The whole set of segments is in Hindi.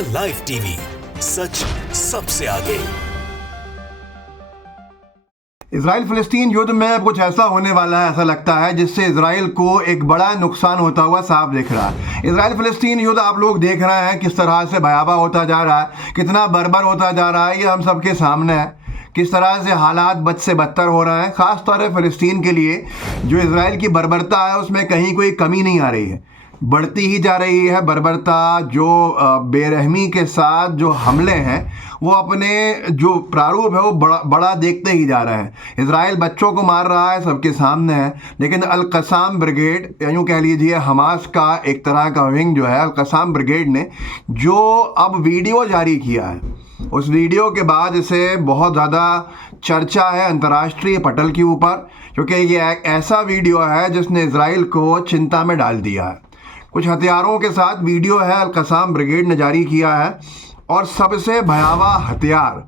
द लाइव टीवी, सच सबसे आगे। इजराइल फिलिस्तीन युद्ध में अब कुछ ऐसा होने वाला है, ऐसा लगता है, जिससे इजराइल को एक बड़ा नुकसान होता हुआ साफ दिख रहा है। इजराइल फिलिस्तीन युद्ध आप लोग देख रहे हैं किस तरह से भयावह होता जा रहा है, कितना बर्बर होता जा रहा है, ये हम सबके सामने है। किस तरह से हालात बद से बदतर हो रहे हैं, ख़ास तौर पर फिलिस्तीन के लिए। जो इजराइल की बर्बरता है उसमें कहीं कोई कमी नहीं आ रही है, बढ़ती ही जा रही है बर्बरता। जो बेरहमी के साथ जो हमले हैं वो अपने जो प्रारूप है वो बड़ा देखते ही जा रहे हैं। इजराइल बच्चों को मार रहा है, सबके सामने है। लेकिन अल कसाम ब्रिगेड, यूँ कह लीजिए हमास का एक तरह का विंग जो है, अल कसाम ब्रिगेड ने जो अब वीडियो जारी किया है, उस वीडियो के बाद इसे बहुत ज़्यादा चर्चा है अंतर्राष्ट्रीय पटल के ऊपर, क्योंकि ये ऐसा वीडियो है जिसने इजराइल को चिंता में डाल दिया है। कुछ हथियारों के साथ वीडियो है, अल कसाम ब्रिगेड ने जारी किया है। और सबसे भयावह हथियार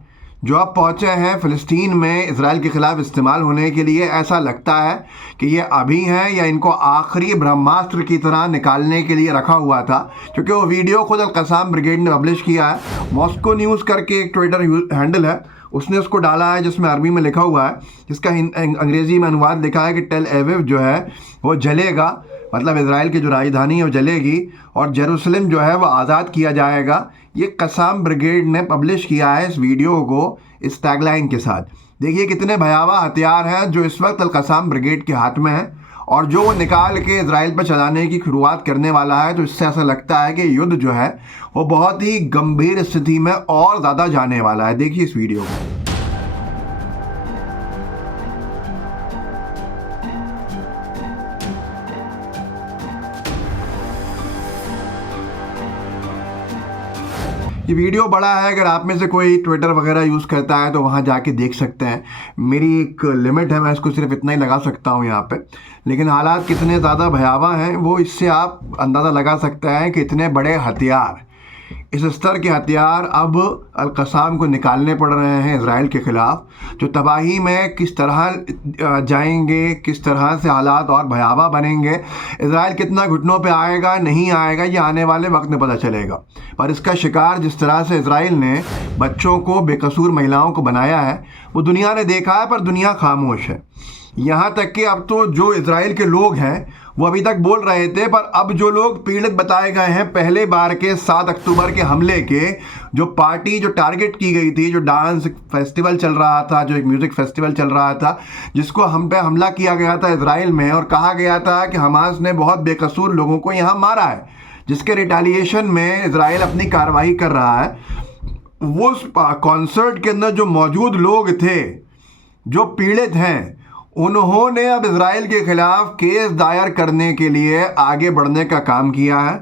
जो अब पहुँचे हैं फ़िलिस्तीन में इजराइल के ख़िलाफ़ इस्तेमाल होने के लिए, ऐसा लगता है कि ये अभी हैं या इनको आखिरी ब्रह्मास्त्र की तरह निकालने के लिए रखा हुआ था। क्योंकि वो वीडियो खुद अल कसाम ब्रिगेड ने पब्लिश किया है। मॉस्को न्यूज़ करके एक ट्विटर हैंडल है, उसने उसको डाला है, जिसमें अरबी में लिखा हुआ है, जिसका अंग्रेज़ी में अनुवाद लिखा है कि टेल एविव जो है वो जलेगा, मतलब इजराइल की जो राजधानी है वो जलेगी और जेरूसलम जो है वो आज़ाद किया जाएगा। ये कसाम ब्रिगेड ने पब्लिश किया है इस वीडियो को इस टैगलाइन के साथ। देखिए कितने भयावह हथियार हैं जो इस वक्त अल कसाम ब्रिगेड के हाथ में है और जो वो निकाल के इजराइल पर चलाने की शुरुआत करने वाला है। तो इससे ऐसा लगता है कि युद्ध जो है वो बहुत ही गंभीर स्थिति में और ज़्यादा जाने वाला है। देखिए इस वीडियो को। ये वीडियो बड़ा है, अगर आप में से कोई ट्विटर वगैरह यूज़ करता है तो वहाँ जाके देख सकते हैं। मेरी एक लिमिट है, मैं इसको सिर्फ इतना ही लगा सकता हूँ यहाँ पे। लेकिन हालात कितने ज़्यादा भयावह हैं वो इससे आप अंदाज़ा लगा सकते हैं कि इतने बड़े हथियार, इस स्तर के हथियार अब अल कसाम को निकालने पड़ रहे हैं इजराइल के ख़िलाफ़। जो तबाही में किस तरह जाएंगे, किस तरह से हालात और भयावह बनेंगे, इजराइल कितना घुटनों पे आएगा नहीं आएगा, ये आने वाले वक्त में पता चलेगा। पर इसका शिकार जिस तरह से इजराइल ने बच्चों को, बेकसूर महिलाओं को बनाया है, वो दुनिया ने देखा है, पर दुनिया खामोश है। यहाँ तक कि अब तो जो इजराइल के लोग हैं वो अभी तक बोल रहे थे, पर अब जो लोग पीड़ित बताए गए हैं पहले बार के 7 अक्टूबर के हमले के, जो पार्टी जो टारगेट की गई थी, जो डांस फेस्टिवल चल रहा था, जो एक म्यूज़िक फेस्टिवल चल रहा था, जिसको हम पे हमला किया गया था इजराइल में और कहा गया था कि हमास ने बहुत बेकसूर लोगों को यहाँ मारा है, जिसके रिटेलिएशन में इजराइल अपनी कार्रवाई कर रहा है। वो उस कॉन्सर्ट के अंदर जो मौजूद लोग थे, जो पीड़ित हैं, उन्होंने अब इजराइल के ख़िलाफ़ केस दायर करने के लिए आगे बढ़ने का काम किया है।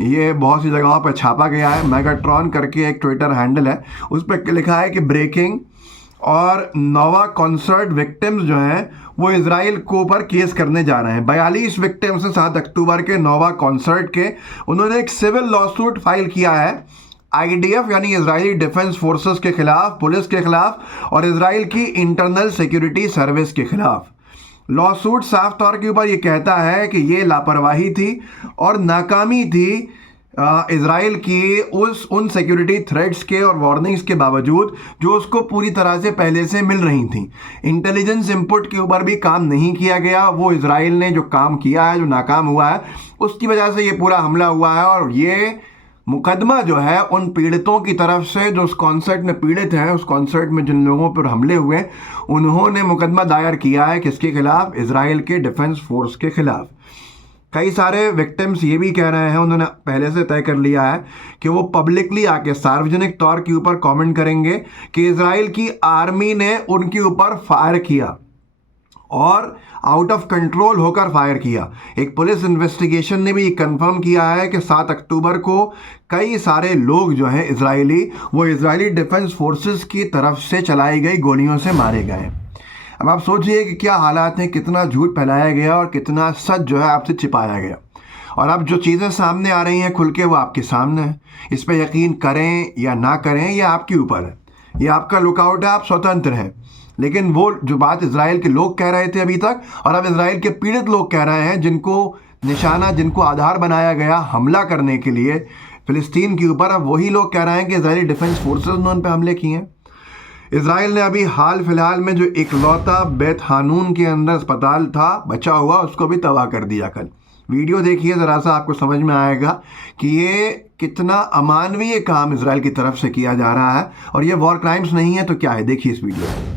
ये बहुत सी जगहों पर छापा गया है। मेगाट्रॉन करके एक ट्विटर हैंडल है, उस पर लिखा है कि ब्रेकिंग, और नोवा कॉन्सर्ट विक्टिम्स जो हैं वो इजराइल को ऊपर केस करने जा रहे हैं। 42 विक्टिम्स हैं 7 अक्टूबर के नोवा कॉन्सर्ट के। उन्होंने एक सिविल लॉसूट फाइल किया है IDF यानी इजरायली डिफेंस फोर्सेस के खिलाफ, पुलिस के खिलाफ और इजराइल की इंटरनल सिक्योरिटी सर्विस के खिलाफ। लॉसूट साफ तौर के ऊपर ये कहता है कि ये लापरवाही थी और नाकामी थी इजराइल की उन सिक्योरिटी थ्रेट्स के और वार्निंग्स के बावजूद जो उसको पूरी तरह से पहले से मिल रही थी। इंटेलिजेंस इनपुट के ऊपर भी काम नहीं किया गया। वो इजराइल ने जो काम किया है, जो नाकाम हुआ है, उसकी वजह से ये पूरा हमला हुआ है। और ये मुकदमा जो है उन पीड़ितों की तरफ से जो उस कॉन्सर्ट में पीड़ित हैं, उस कॉन्सर्ट में जिन लोगों पर हमले हुए, उन्होंने मुकदमा दायर किया है किसके खिलाफ? इजराइल के डिफेंस फोर्स के खिलाफ। कई सारे विक्टिम्स ये भी कह रहे हैं, उन्होंने पहले से तय कर लिया है कि वो पब्लिकली आके सार्वजनिक तौर के ऊपर कमेंट करेंगे कि इजराइल की आर्मी ने उनके ऊपर फायर किया और आउट ऑफ कंट्रोल होकर फायर किया। एक पुलिस इन्वेस्टिगेशन ने भी कंफर्म किया है कि 7 अक्टूबर को कई सारे लोग जो हैं इजरायली, वो इजरायली डिफेंस फोर्सेस की तरफ से चलाई गई गोलियों से मारे गए। अब आप सोचिए कि क्या हालात हैं, कितना झूठ फैलाया गया और कितना सच जो है आपसे छिपाया गया। और अब जो चीज़ें सामने आ रही हैं खुल के, वो आपके सामने है। इस पर यकीन करें या ना करें, ये आपके ऊपर है, ये आपका लुकआउट है, आप स्वतंत्र हैं। लेकिन वो जो बात इजराइल के लोग कह रहे थे अभी तक, और अब इजराइल के पीड़ित लोग कह रहे हैं, जिनको निशाना, जिनको आधार बनाया गया हमला करने के लिए फ़िलिस्तीन के ऊपर। अब वही लोग कह रहे हैं कि इजरायली डिफेंस फोर्सेस ने उन पर हमले किए हैं। इसराइल ने अभी हाल फिलहाल में जो इकलौता बेत हानून के अंदर अस्पताल था बचा हुआ, उसको भी तबाह कर दिया कल। वीडियो देखिए ज़रा सा, आपको समझ में आएगा कि ये कितना अमानवीय काम इसराइल की तरफ से किया जा रहा है और ये वॉर क्राइम्स नहीं है तो क्या है, देखिए इस वीडियो में।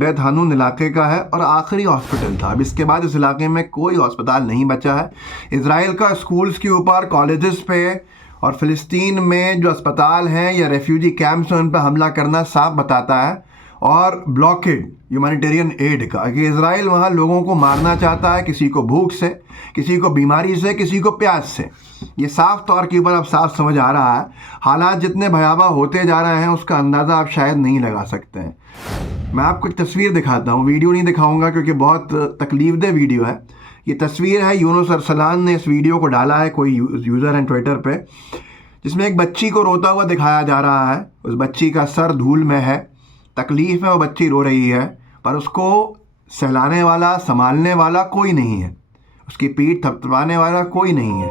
बेत हानून इलाके का है और आखिरी हॉस्पिटल था। अब इसके बाद इस इलाके में कोई अस्पताल नहीं बचा है। इसराइल का स्कूल्स के ऊपर, कॉलेजेस पे और फ़िलिस्तीन में जो अस्पताल हैं या रेफ्यूजी कैंप्स हैं उन पर हमला करना साफ बताता है। और ब्लॉकेड ह्यूमैनिटेरियन एड का कि इसराइल वहाँ लोगों को मारना चाहता है, किसी को भूख से, किसी को बीमारी से, किसी को प्यास से। ये साफ तौर के ऊपर अब साफ समझ आ रहा है। हालात जितने भयावह होते जा रहे हैं उसका अंदाज़ा आप शायद नहीं लगा सकते हैं। मैं आपको एक तस्वीर दिखाता हूँ, वीडियो नहीं दिखाऊंगा क्योंकि बहुत तकलीफदेह वीडियो है। ये तस्वीर है, यूनुस अरसलान ने इस वीडियो को डाला है, कोई यूज़र है ट्विटर पे, जिसमें एक बच्ची को रोता हुआ दिखाया जा रहा है। उस बच्ची का सर धूल में है, तकलीफ़ में वो बच्ची रो रही है, पर उसको सहलाने वाला, संभालने वाला कोई नहीं है, उसकी पीठ थपथपाने वाला कोई नहीं है।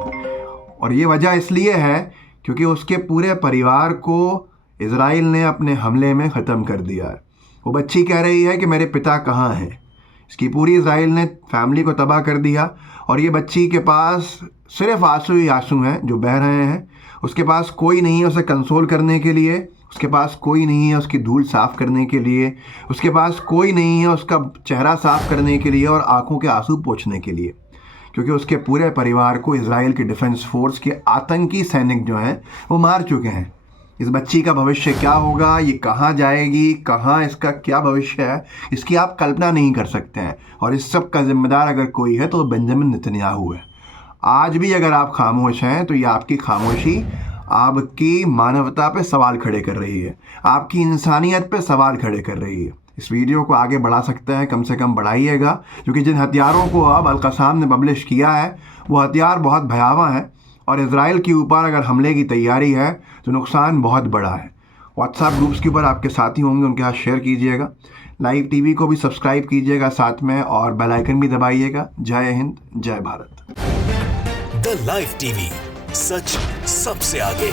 और ये वजह इसलिए है क्योंकि उसके पूरे परिवार को इज़राइल ने अपने हमले में ख़त्म कर दिया है। वो बच्ची कह रही है कि मेरे पिता कहाँ हैं। इसकी पूरी इज़राइल ने फैमिली को तबाह कर दिया और ये बच्ची के पास सिर्फ आंसू ही आंसू हैं जो बह रहे हैं। उसके पास कोई नहीं है उसे कंसोल करने के लिए, उसके पास कोई नहीं है उसकी धूल साफ़ करने के लिए, उसके पास कोई नहीं है उसका चेहरा साफ़ करने के लिए और आंखों के आंसू पोंछने के लिए, क्योंकि उसके पूरे परिवार को इज़राइल की डिफेंस फोर्स के आतंकी सैनिक जो हैं वो मार चुके हैं। इस बच्ची का भविष्य क्या होगा, ये कहाँ जाएगी, कहाँ इसका क्या भविष्य है, इसकी आप कल्पना नहीं कर सकते हैं। और इस सब का जिम्मेदार अगर कोई है तो बेंजामिन नेतन्याहू है। आज भी अगर आप खामोश हैं तो ये आपकी खामोशी आपकी मानवता पे सवाल खड़े कर रही है, आपकी इंसानियत पे सवाल खड़े कर रही है। इस वीडियो को आगे बढ़ा सकते हैं, कम से कम बढ़ाइएगा, क्योंकि जिन हथियारों को अब अल-क़स्साम ने पब्लिश किया है वो हथियार बहुत भयावह हैं और इज़राइल के ऊपर अगर हमले की तैयारी है तो नुकसान बहुत बड़ा है। व्हाट्सएप ग्रुप्स के ऊपर आपके साथी होंगे, उनके साथ शेयर कीजिएगा। लाइव टीवी को भी सब्सक्राइब कीजिएगा साथ में और बेल आइकन भी दबाइएगा। जय हिंद, जय भारत। द लाइव टीवी, सच सबसे आगे।